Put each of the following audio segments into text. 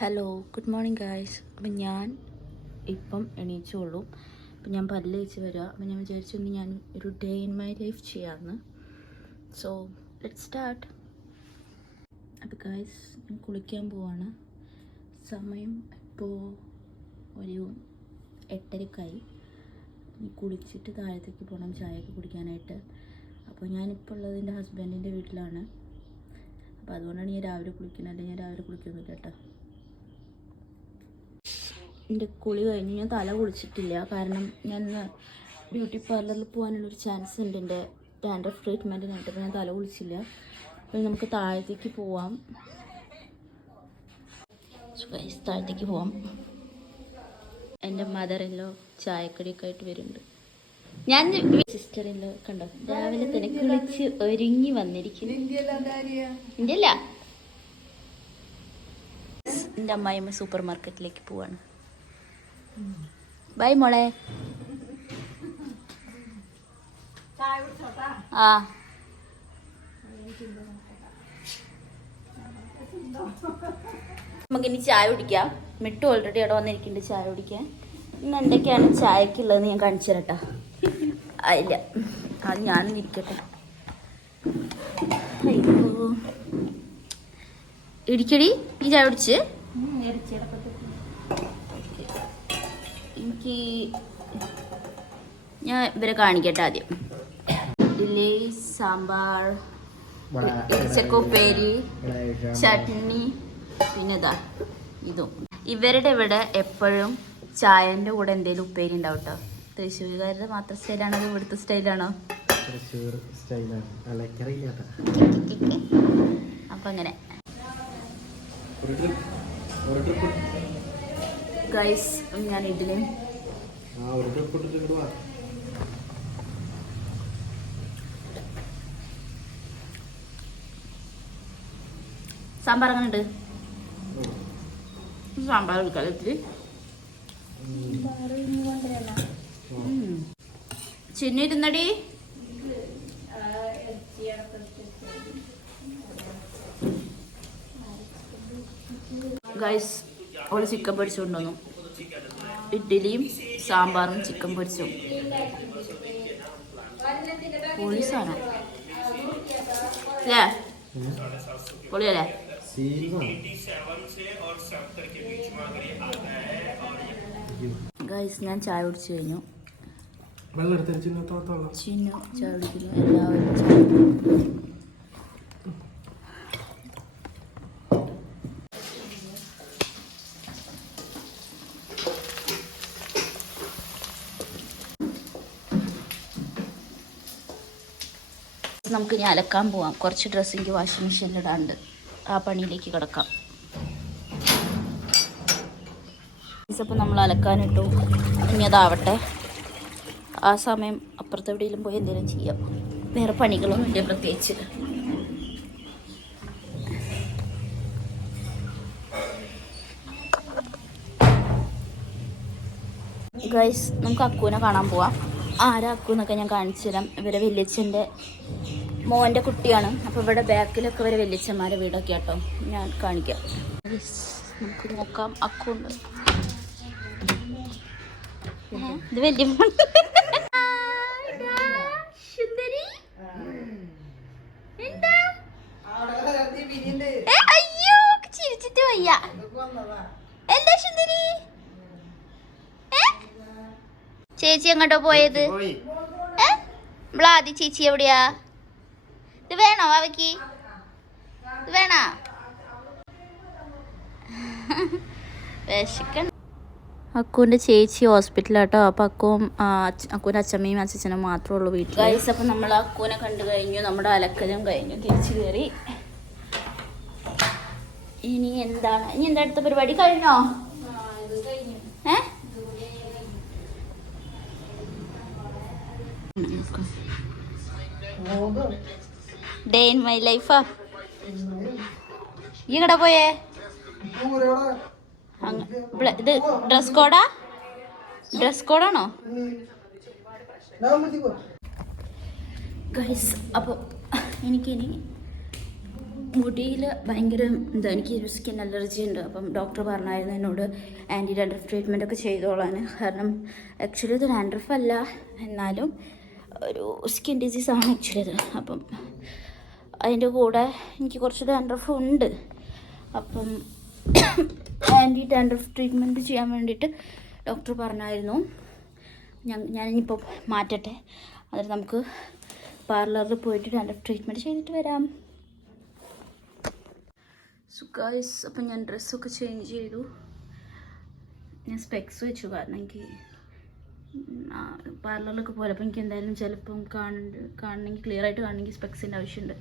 Hello, good morning guys. അപ്പം ഞാൻ ഇപ്പം എണീച്ചുള്ളൂ. അപ്പം ഞാൻ പല്ല് തേച്ച് വരിക. അപ്പം ഞാൻ വിചാരിച്ചൊന്ന് ഞാൻ ഒരു ഡേ ഇൻ മൈ ലൈഫ് ചെയ്യാമെന്ന്. So let's start. അപ്പോൾ ഗായ്സ്, ഞാൻ കുളിക്കാൻ പോവാണ്. സമയം ഇപ്പോൾ ഒരു 8:30 കുളിച്ചിട്ട് താഴത്തേക്ക് പോകണം ചായയൊക്കെ കുടിക്കാനായിട്ട്. അപ്പോൾ ഞാനിപ്പോൾ ഉള്ളത് എൻ്റെ ഹസ്ബൻഡിൻ്റെ വീട്ടിലാണ്. അപ്പോൾ അതുകൊണ്ടാണ് ഞാൻ രാവിലെ കുളിക്കുന്നത്. അല്ലെങ്കിൽ ഞാൻ രാവിലെ കുളിക്കുന്നില്ല കേട്ടോ. എൻ്റെ കുളി കഴിഞ്ഞ് ഞാൻ തല കുളിച്ചിട്ടില്ല. കാരണം ഞാൻ ബ്യൂട്ടി പാർലറിൽ പോകാനുള്ളൊരു ചാൻസ് ഉണ്ട് എൻ്റെ ഡാൻഡ്രഫ് ട്രീറ്റ്മെൻറ്റിനായിട്ട്. അപ്പോൾ ഞാൻ തല കുളിച്ചില്ല. അപ്പോൾ നമുക്ക് താഴത്തേക്ക് പോവാം. താഴത്തേക്ക് പോവാം. എൻ്റെ മദറിലോ ചായക്കടിയൊക്കെ ആയിട്ട് വരുന്നുണ്ട്. ഞാൻ സിസ്റ്ററിലോ കണ്ടോ രാവിലെ തന്നെ കുളിച്ച് ഒരുങ്ങി വന്നിരിക്കുന്നു. എൻ്റെ അല്ല, എൻ്റെ അമ്മായിയമ്മ സൂപ്പർ മാർക്കറ്റിലേക്ക് പോവാണ്. ബൈ മോളെ. ആ നമുക്കിനി ചായ കുടിക്കാം. മിട്ടു ഓൾറെഡി അവിടെ വന്നിരിക്കുന്നുണ്ട് ചായ കുടിക്കാൻ. ഇന്ന് എന്തൊക്കെയാണ് ചായക്കുള്ളതെന്ന് ഞാൻ കാണിച്ചു തരട്ടാ. ഇല്ല, അത് ഞാനും ഇരിക്കട്ടെ. അയ്യോ, ഇടിക്കടി ഈ ചായ കുടിച്ച് എനിക്ക് ഞാൻ ഇവരെ കാണിക്കട്ടെ ആദ്യം. ഇഡ്ഡലി, സാമ്പാർ, ഇടിച്ചക്കോപ്പേരി, ചട്നി, പിന്നെ ഇതും. ഇവരുടെ ഇവിടെ എപ്പോഴും ചായൻ്റെ കൂടെ എന്തെങ്കിലും ഉപ്പേരി ഉണ്ടാവും കേട്ടോ. തൃശ്ശൂരുകാരുടെ മാത്രം സ്റ്റൈലാണോ അത് ഇവിടുത്തെ സ്റ്റൈലാണോ? അപ്പം അങ്ങനെ ഗൈസ്, ഞാൻ ഇഡ്ഡലിയും സാമ്പാർ അങ്ങനെ ഉണ്ട്. സാമ്പാർ എടുക്കാം ഇത്തിരി. ചിന്നിരുന്നടി. ഗൈസ്, അവള് ചിക്കൻ പൊരിച്ചു കൊണ്ടുവന്നു. ഇഡ്ഡലിയും സാമ്പാറും ചിക്കൻ പൊരിച്ചും. പോലീസാണോ അല്ലേ? പൊളിയല്ലേ? ഗൈസ്, ഞാൻ ചായ കുടിച്ചു കഴിഞ്ഞു. ചിന്നു ചായ കുടിക്കുന്നു. എല്ലാവരും നമുക്ക് ഇനി അലക്കാൻ പോവാം. കുറച്ച് ഡ്രസ്സിങ് വാഷിംഗ് മെഷീനിൽ ഇടാണ്ട്. ആ പണിയിലേക്ക് കിടക്കാം. അപ്പോൾ നമ്മൾ അലക്കാനിട്ടു. ഇനി അതാവട്ടെ. ആ സമയം അപ്പുറത്തെ എവിടെയെങ്കിലും പോയി എന്തെങ്കിലും ചെയ്യാം. വേറെ പണികളൊന്നും ഇല്ല പ്രത്യേകിച്ച്. ഗൈസ്, നമുക്ക് അക്കുവിനെ കാണാൻ പോവാം. ആരാ അക്കു എന്നൊക്കെ ഞാൻ കാണിച്ചു തരാം. ഇവരെ വല്യച്ഛൻ്റെ മോൻ്റെ കുട്ടിയാണ്. അപ്പോൾ ഇവിടെ ബാക്കിലൊക്കെ ഇവരെ വല്യച്ഛന്മാരെ വീടൊക്കെ കേട്ടോ. ഞാൻ കാണിക്കാം. നമുക്ക് നോക്കാം. അക്കുണ്ട്. ഇത് വലിയ അയ്യോ, ചിരിച്ചിട്ട് വയ്യ. എന്താ സുന്ദരി? ചേച്ചി എങ്ങോട്ടോ പോയത്? ബ്ലാദി ചേച്ചി എവിടെയാ? ഇത് വേണോ അവക്ക്? ഇത് വേണോ? വിശക്കണ്ട. അക്കുവിൻ്റെ ചേച്ചി ഹോസ്പിറ്റലാട്ടോ. അപ്പം അക്കുവിൻ്റെ അച്ഛമ്മയും അച്ഛനും മാത്രമേ ഉള്ളൂ വീട്ടിൽ. ഗൈസ്, അപ്പം നമ്മൾ അക്കുവിനെ കണ്ടു കഴിഞ്ഞു. നമ്മുടെ അലക്കലും കഴിഞ്ഞു. തിരിച്ചു കയറി. ഇനി എന്താ അടുത്ത പരിപാടി? കഴിഞ്ഞോ? ഡേ ഇൻ മൈ ലൈഫാ. ഈ കട പോയേ? ഇത് ഡ്രസ് കോഡാ? ഡ്രസ് കോഡാണോ ഗൈസ്? അപ്പോൾ എനിക്കിനി മുടിയിൽ ഭയങ്കര എന്താ എനിക്കൊരു സ്കിൻ അലർജി ഉണ്ട്. അപ്പം ഡോക്ടർ പറഞ്ഞായിരുന്നു എന്നോട് ആൻറ്റി ഡാൻഡ്രഫ് ട്രീറ്റ്മെൻ്റ് ഒക്കെ ചെയ്തോളാൻ. കാരണം ആക്ച്വലി ഇത് ഡാൻഡ്രഫ് അല്ല, എന്നാലും ഒരു സ്കിൻ ഡിസീസാണ് ആക്ച്വലി ഇത്. അപ്പം അതിൻ്റെ കൂടെ എനിക്ക് കുറച്ച് ഡാൻഡ്രഫ് ഉണ്ട്. അപ്പം ആൻറ്റി ഡാൻഡ്രഫ് ട്രീറ്റ്മെൻറ്റ് ചെയ്യാൻ വേണ്ടിയിട്ട് ഡോക്ടർ പറഞ്ഞായിരുന്നു. ഞാനിപ്പോൾ മാറ്റട്ടെ, അതിൽ നമുക്ക് പാർലറിൽ പോയിട്ട് ഡാൻഡ്രഫ് ട്രീറ്റ്മെൻറ്റ് ചെയ്തിട്ട് വരാം. സോ ഗൈസ്, അപ്പം ഞാൻ ഡ്രസ്സൊക്കെ ചേഞ്ച് ചെയ്തു. ഞാൻ സ്പെക്സ് വെച്ചു, കാരണം എനിക്ക് പാർലറിലൊക്കെ പോയപ്പോൾ എനിക്ക് എന്തായാലും ചിലപ്പം കാണണമെങ്കിൽ ക്ലിയർ ആയിട്ട് കാണണമെങ്കിൽ സ്പെക്സിൻ്റെ ആവശ്യമുണ്ട്.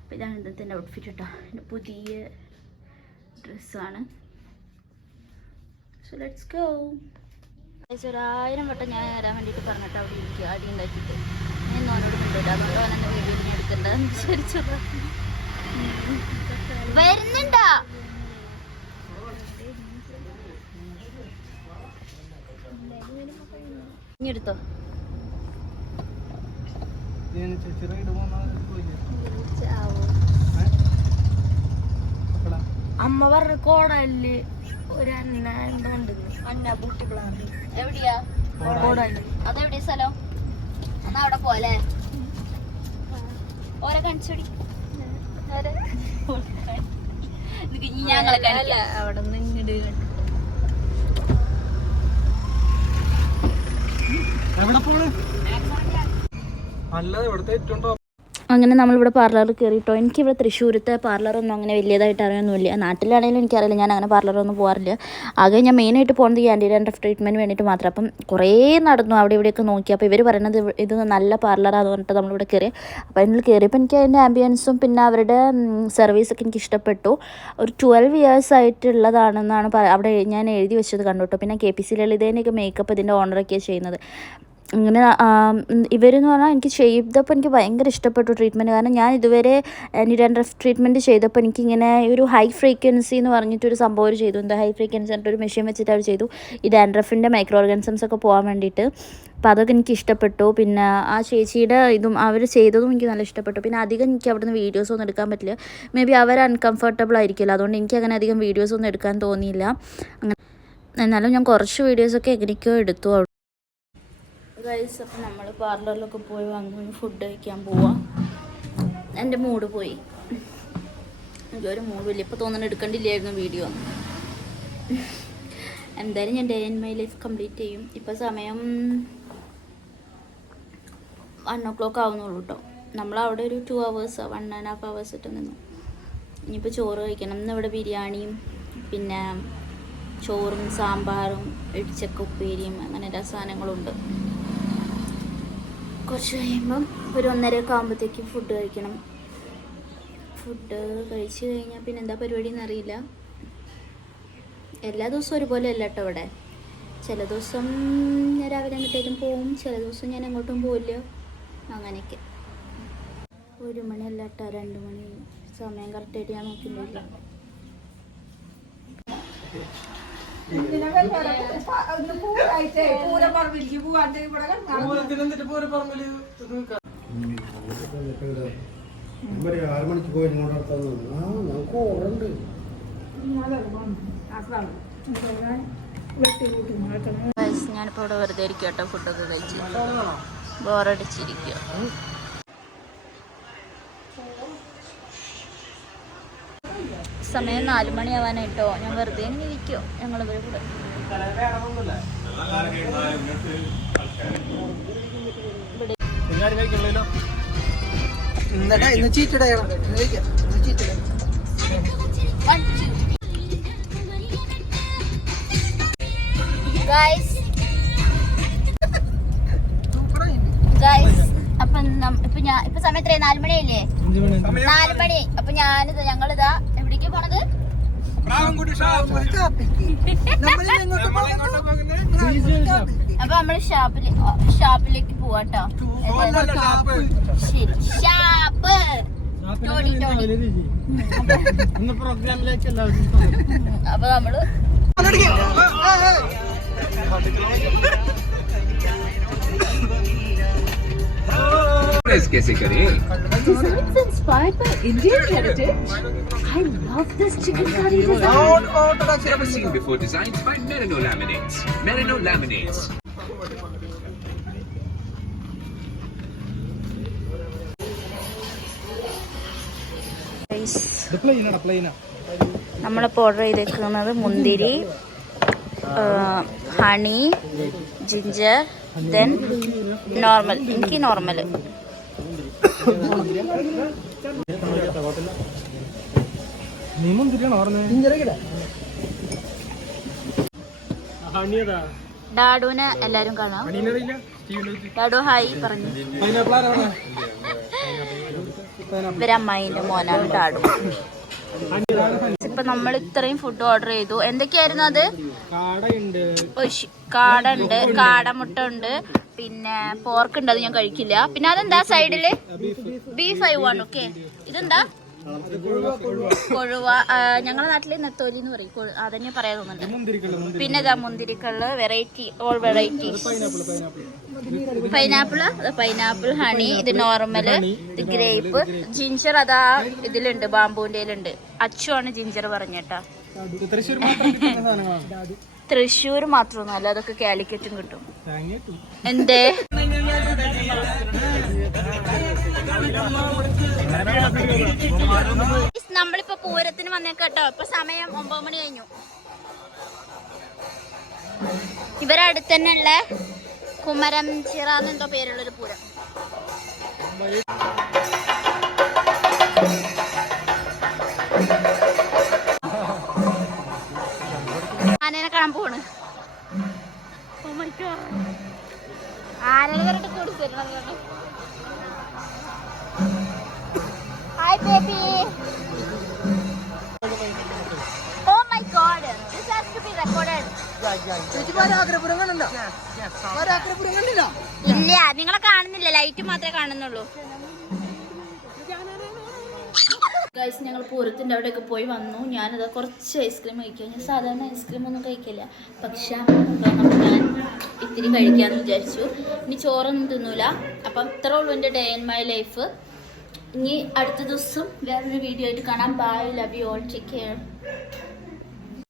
അപ്പോൾ ഇതാണ് ഇന്നത്തെ എൻ്റെ ഔട്ട്ഫിറ്റ് കേട്ടോ. എൻ്റെ പുതിയ ഡ്രസ്സാണ്. So let's go. 1000 വട്ടം ഞാൻ വരാൻ വേണ്ടിയിട്ട് പറഞ്ഞിട്ട് അവിടെ ഇരിക്കുക, അടി ഉണ്ടാക്കിയിട്ട്. ഞാൻ ഇന്നോനോട് കൊണ്ടുവരാം, അതുകൊണ്ട് അവൻ എൻ്റെ വീഡിയോ ഞാൻ എടുക്കണ്ടെന്ന് വിചാരിച്ചത്. വരുന്നുണ്ടോ? ഇനി എടുത്തോ. അമ്മ പറഞ്ഞ കോടല് ഒരു അന്ന എന്തുകൊണ്ട് അന്ന ബൂട്ടികളാണ്. എവിടെയാ കോടല്? അതെവിടെയാ സ്ഥലം? എന്നാ അവിടെ പോലെ ഓരോ കാണിച്ചോടി. ഞങ്ങളെ അവിടെ നിന്ന് ഇങ്ങോട്ട് അങ്ങനെ നമ്മളിവിടെ പാർലറിൽ കയറിയിട്ടോ. എനിക്കിവിടെ തൃശ്ശൂരത്തെ പാർലറൊന്നും അങ്ങനെ വലിയതായിട്ട് അറിയൊന്നുമില്ല. നാട്ടിലാണെങ്കിലും എനിക്കറിയില്ല, ഞാൻ അങ്ങനെ പാർലറൊന്നും പോകാറില്ല. ആകെ ഞാൻ മെയിനായിട്ട് പോകുന്നത് ഈ ആൻറ്റി ഡാൻഡ്രഫ് ട്രീറ്റ്മെൻറ്റ് വേണ്ടിയിട്ട് മാത്രം. അപ്പം കുറേ നടന്നു, അവിടെ ഇവിടെയൊക്കെ നോക്കി. അപ്പോൾ ഇവർ പറയുന്നത് ഇത് നല്ല പാർലറാന്ന് പറഞ്ഞിട്ട് നമ്മളിവിടെ കയറി. അപ്പോൾ അതിൽ കയറിയപ്പോൾ എനിക്ക് അതിൻ്റെ ആംബിയൻസും പിന്നെ അവരുടെ സർവീസൊക്കെ എനിക്ക് ഇഷ്ടപ്പെട്ടു. ഒരു 12 years ആയിട്ടുള്ളതാണെന്നാണ് അവിടെ ഞാൻ എഴുതി വെച്ചത് കണ്ടു. പിന്നെ KPC ലളിതേനെയൊക്കെ മേക്കപ്പ് ഇതിൻ്റെ ഓണറൊക്കെയാണ് ചെയ്യുന്നത്. ഇങ്ങനെ ഇവരെന്ന് പറഞ്ഞാൽ എനിക്ക് ചെയ്തപ്പോൾ എനിക്ക് ഭയങ്കര ഇഷ്ടപ്പെട്ടു ട്രീറ്റ്മെൻറ്റ്. കാരണം ഞാൻ ഇതുവരെ ആൻറ്റി ഡാൻഡ്രഫ് ട്രീറ്റ്മെൻറ്റ് ചെയ്തപ്പോൾ എനിക്കിങ്ങനെ ഒരു ഹൈ ഫ്രീക്വൻസി എന്ന് പറഞ്ഞിട്ടൊരു സംഭവം അവർ ചെയ്തു. എന്താ ഹൈ ഫ്രീക്വൻസി പറഞ്ഞിട്ട് ഒരു മെഷീൻ വെച്ചിട്ട് അവർ ചെയ്തു ഈ ഡാൻഡ്രഫിൻ്റെ മൈക്രോ ഓർഗാനിസംസ് ഒക്കെ പോകാൻ വേണ്ടിയിട്ട്. അപ്പോൾ അതൊക്കെ എനിക്ക് ഇഷ്ടപ്പെട്ടു. പിന്നെ ആ ചേച്ചിയുടെ ഇതും അവർ ചെയ്തതും എനിക്ക് നല്ല ഇഷ്ടപ്പെട്ടു. പിന്നെ അധികം എനിക്ക് അവിടെ നിന്ന് വീഡിയോസൊന്നും എടുക്കാൻ പറ്റില്ല. മേ ബി അവർ അൺകംഫർട്ടബിൾ ആയിരിക്കില്ല, അതുകൊണ്ട് എനിക്ക് അങ്ങനെ അധികം വീഡിയോസൊന്നും എടുക്കാൻ തോന്നിയില്ല. അങ്ങനെ എന്നാലും ഞാൻ കുറച്ച് വീഡിയോസൊക്കെ എങ്ങനെയൊക്കെയോ എടുത്തു അവിടെ. ഗൈസ്, അപ്പം നമ്മൾ പാർലറിലൊക്കെ പോയി വന്നു ഫുഡ് കഴിക്കാൻ പോവാം. എൻ്റെ മൂഡ് പോയി, എനിക്കൊരു മൂഡില്ല. ഇപ്പോൾ തോന്നുന്നു എടുക്കേണ്ടില്ലായിരുന്നു വീഡിയോ. എന്തായാലും ഞാൻ day in my life complete ചെയ്യും. ഇപ്പോൾ സമയം 1 o'clock ആവുന്നുള്ളൂ കേട്ടോ. നമ്മളവിടെ ഒരു 2 hours 1.5 hours ഇട്ട് നിന്നു. ഇനിയിപ്പോൾ ചോറ് കഴിക്കണം. ഇന്നിവിടെ ബിരിയാണിയും പിന്നെ ചോറും സാമ്പാറും ഇടിച്ചക്ക ഉപ്പേരിയും അങ്ങനെ എല്ലാ സാധനങ്ങളുണ്ട്. കുറച്ച് കഴിയുമ്പം ഒരു 1:30 ആകുമ്പോഴത്തേക്കും ഫുഡ് കഴിക്കണം. ഫുഡ് കഴിച്ച് കഴിഞ്ഞാൽ പിന്നെ എന്താ പരിപാടി എന്നറിയില്ല. എല്ലാ ദിവസവും ഒരുപോലെ അല്ല കേട്ടോ ഇവിടെ. ചില ദിവസം ഞാൻ രാവിലെ എങ്ങോട്ടേലും പോവും, ചില ദിവസം ഞാൻ എങ്ങോട്ടും പോവില്ല. അങ്ങനെയൊക്കെ 1 മണിയല്ല കേട്ടോ, 2 മണി. സമയം കറക്റ്റായിട്ട് ഞാൻ നോക്കുന്നില്ല. ഞാനിപ്പോൾ ഇവിടെ വെറുതെ ഇരിക്കും കേട്ടോ, ഫുഡൊക്കെ കഴിച്ച് ബോറടിച്ചിരിക്കുക. സമയം 4 മണിയാവാനായിട്ടോ. ഞാൻ വെറുതെ ഇങ്ങനെ ഇരിക്കുമോ ഞങ്ങളിവരെ കൂടെ. ഇപ്പൊ സമയം എത്രയാ? 4 മണിയല്ലേ? 4 മണി. അപ്പൊ ഞങ്ങളിതാ എവിടേക്കാ പോണത്? അപ്പൊ നമ്മള് ഷാപ്പിലേക്ക് പോവാട്ടോ. ശരി, ഷാപ്പ്. അപ്പൊ നമ്മള് Otherwise कैसे करें? Designs inspired by Indian heritage. I love this chicken curry design. Never seen before designs by Merino Laminates. Merino Laminates. നമ്മളിപ്പോൾ ഓർഡർ ചെയ്തേക്കുന്നത് മുന്തിരി, ഹണി, ജിഞ്ചർ, ദെൻ നോർമൽ. എനിക്ക് നോർമൽ. ഡാഡുവിനെ എല്ലാരും കാണാം. ഡാഡു ഹായ് പറഞ്ഞു. ഇവരമ്മായിന്റെ മോനാണ് ഡാഡു. ഇപ്പൊ നമ്മൾ ഇത്രയും ഫുഡ് ഓർഡർ ചെയ്തു. എന്തൊക്കെയായിരുന്നു അത്? കാട ഉണ്ട്, കാടമുട്ട ഉണ്ട്, പിന്നെ പോർക്ക് ഉണ്ട്, അത് ഞാൻ കഴിക്കില്ല. പിന്നെ അതെന്താ സൈഡില്? Beef I want. ഓക്കെ, ഇതെന്താ? കൊഴുവ. ഞങ്ങളുടെ നാട്ടില് നെത്തോലി എന്ന് പറയും. അതന്നെ പറയാൻ തോന്നുന്നുണ്ട്. പിന്നെ ഇതാ മുന്തിരിക്കള്ള്, variety, all varieties. Pineapple, honey, ഇത് നോർമല്, ഇത് ഗ്രേപ്പ്, ജിഞ്ചർ അതാ ഇതിലുണ്ട്, ബാമ്പൂന്റെ ഉണ്ട്. അച്ചു ആണ് ജിഞ്ചർ പറഞ്ഞേട്ടാ. തൃശ്ശൂർ മാത്രമൊന്നുമല്ല, അതൊക്കെ കാലിക്കറ്റും കിട്ടും. എന്തേ? നമ്മളിപ്പോ പൂരത്തിന് വന്നേക്കട്ടോ. ഇപ്പൊ സമയം 9 മണി കഴിഞ്ഞു. ഇവരടുത്ത് തന്നെ ഉള്ള കുമരം ചിറ എന്നെന്തോ പേരുള്ളൊരു പൂരം. ആനേനെ കാണാൻ പോണ്. ആനനെ കണ്ടിട്ട് കൊടുത്തരണം. Hi baby. Oh my god, this has to be recorded. ഇല്ല, നിങ്ങളെ കാണുന്നില്ല, ലൈറ്റ് മാത്രമേ കാണുന്നുള്ളൂ. ഗൈസ്, ഞങ്ങൾ പൂരത്തിൻ്റെ അവിടെയൊക്കെ പോയി വന്നു. ഞാനത് കുറച്ച് ഐസ്ക്രീം കഴിക്കാം. ഞാൻ സാധാരണ ഐസ്ക്രീം ഒന്നും കഴിക്കില്ല, പക്ഷെ ഞാൻ ഇത്തിരി കഴിക്കാമെന്ന് വിചാരിച്ചു. ഇനി ചോറൊന്നും തിന്നൂല. അപ്പം ഇത്ര ഉള്ളൂ എൻ്റെ ഡേ ഇൻ മൈ ലൈഫ്. ഇനി അടുത്ത ദിവസം വേറൊരു വീഡിയോ ആയിട്ട് കാണാം. Bye, love you all, take care.